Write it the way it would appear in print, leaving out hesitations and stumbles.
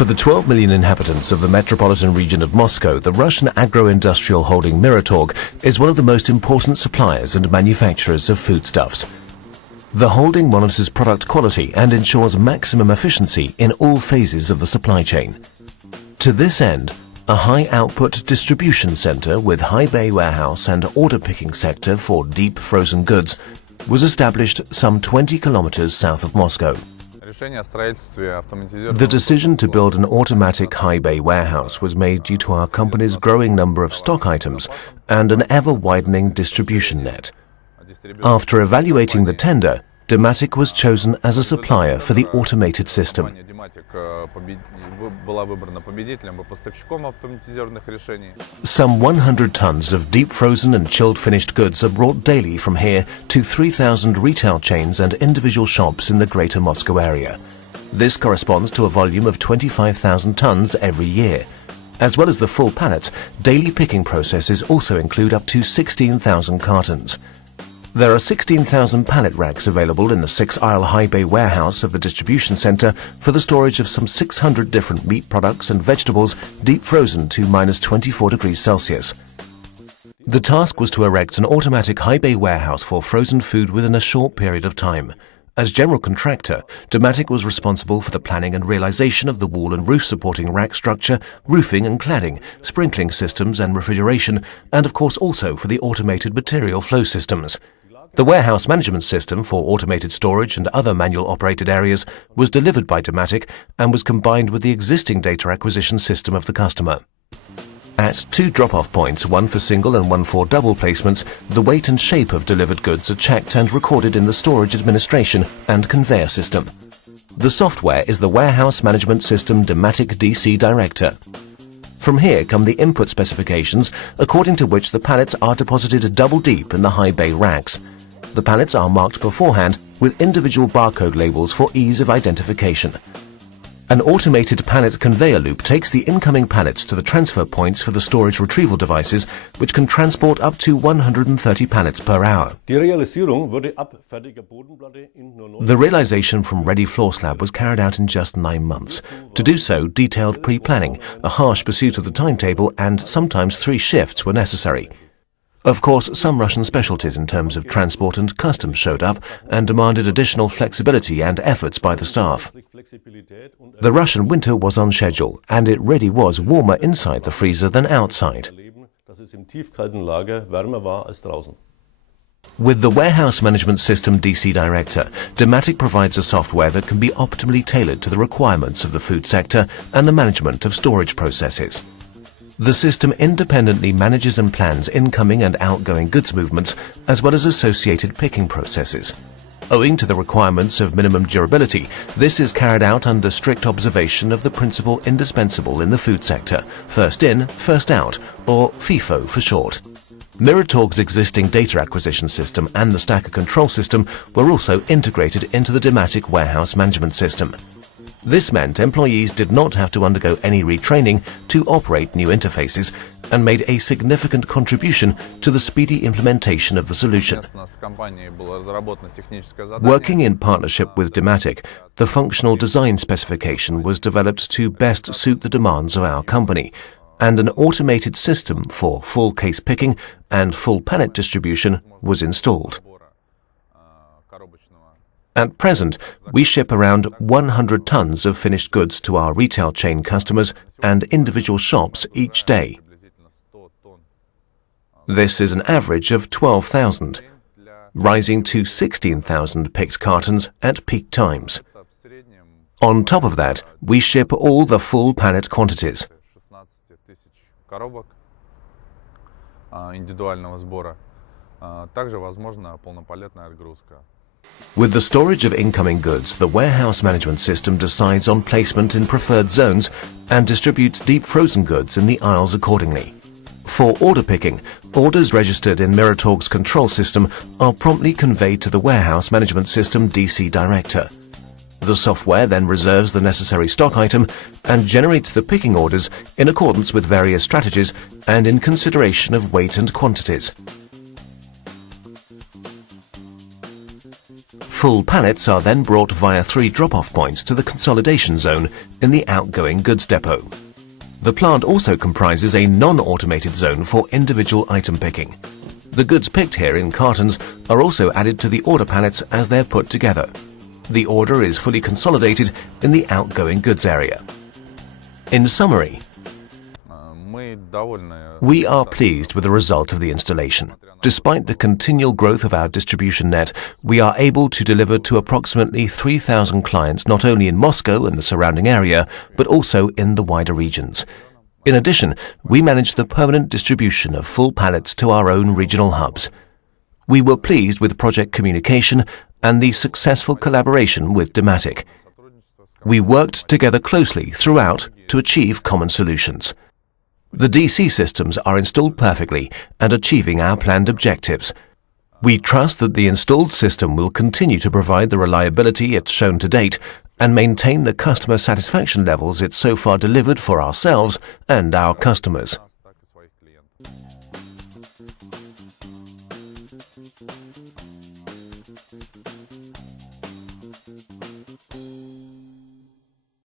For the 12 million inhabitants of the metropolitan region of Moscow, the Russian agro-industrial holding Miratorg is one of the most important suppliers and manufacturers of foodstuffs. The holding monitors product quality and ensures maximum efficiency in all phases of the supply chain. To this end, a high-output distribution center with high-bay warehouse and order-picking sector for deep frozen goods was established some 20 kilometers south of Moscow. The decision to build an automatic high-bay warehouse was made due to our company's growing number of stock items and an ever-widening distribution net. After evaluating the tender, Dematic was chosen as a supplier for the automated system. Some 100 tons of deep frozen and chilled finished goods are brought daily from here to 3,000 retail chains and individual shops in the Greater Moscow area. This corresponds to a volume of 25,000 tons every year. As well as the full pallets, daily picking processes also include up to 16,000 cartons. There are 16,000 pallet racks available in the 6-aisle high-bay warehouse of the distribution center for the storage of some 600 different meat products and vegetables deep frozen to -24 degrees Celsius. The task was to erect an automatic high-bay warehouse for frozen food within a short period of time. As general contractor, Dematic was responsible for the planning and realization of the wall and roof supporting rack structure, roofing and cladding, sprinkling systems and refrigeration, and of course also for the automated material flow systems. The warehouse management system for automated storage and other manual-operated areas was delivered by Dematic and was combined with the existing data acquisition system of the customer. At 2 drop-off points, one for single and one for double placements, the weight and shape of delivered goods are checked and recorded in the storage administration and conveyor system. The software is the Warehouse Management System Dematic DC Director. From here come the input specifications, according to which the pallets are deposited double deep in the high bay racks. The pallets are marked beforehand with individual barcode labels for ease of identification. An automated pallet conveyor loop takes the incoming pallets to the transfer points for the storage retrieval devices, which can transport up to 130 pallets per hour. The realization from ready floor slab was carried out in just 9 months. To do so, detailed pre-planning, a harsh pursuit of the timetable, and sometimes 3 shifts were necessary. Of course, some Russian specialties in terms of transport and customs showed up and demanded additional flexibility and efforts by the staff. The Russian winter was on schedule, and it really was warmer inside the freezer than outside. With the Warehouse Management System DC Director, Dematic provides a software that can be optimally tailored to the requirements of the food sector and the management of storage processes. The system independently manages and plans incoming and outgoing goods movements, as well as associated picking processes. Owing to the requirements of minimum durability, this is carried out under strict observation of the principle indispensable in the food sector: first in, first out, or FIFO for short. Miratorg's existing data acquisition system and the stacker control system were also integrated into the Dematic warehouse management system. This meant employees did not have to undergo any retraining to operate new interfaces and made a significant contribution to the speedy implementation of the solution. Working in partnership with Dematic, the functional design specification was developed to best suit the demands of our company, and an automated system for full case picking and full pallet distribution was installed. At present, we ship around 100 tons of finished goods to our retail chain customers and individual shops each day. This is an average of 12,000, rising to 16,000 picked cartons at peak times. On top of that, we ship all the full pallet quantities. With the storage of incoming goods, the warehouse management system decides on placement in preferred zones and distributes deep frozen goods in the aisles accordingly. For order picking, orders registered in Miratorg's control system are promptly conveyed to the warehouse management system DC Director. The software then reserves the necessary stock item and generates the picking orders in accordance with various strategies and in consideration of weight and quantities. Full pallets are then brought via 3 drop-off points to the consolidation zone in the outgoing goods depot. The plant also comprises a non-automated zone for individual item picking. The goods picked here in cartons are also added to the order pallets as they're put together. The order is fully consolidated in the outgoing goods area. In summary, we are pleased with the result of the installation. Despite the continual growth of our distribution net, we are able to deliver to approximately 3,000 clients not only in Moscow and the surrounding area, but also in the wider regions. In addition, we manage the permanent distribution of full pallets to our own regional hubs. We were pleased with project communication and the successful collaboration with Dematic. We worked together closely throughout to achieve common solutions. The DC systems are installed perfectly and achieving our planned objectives. We trust that the installed system will continue to provide the reliability it's shown to date and maintain the customer satisfaction levels it's so far delivered for ourselves and our customers.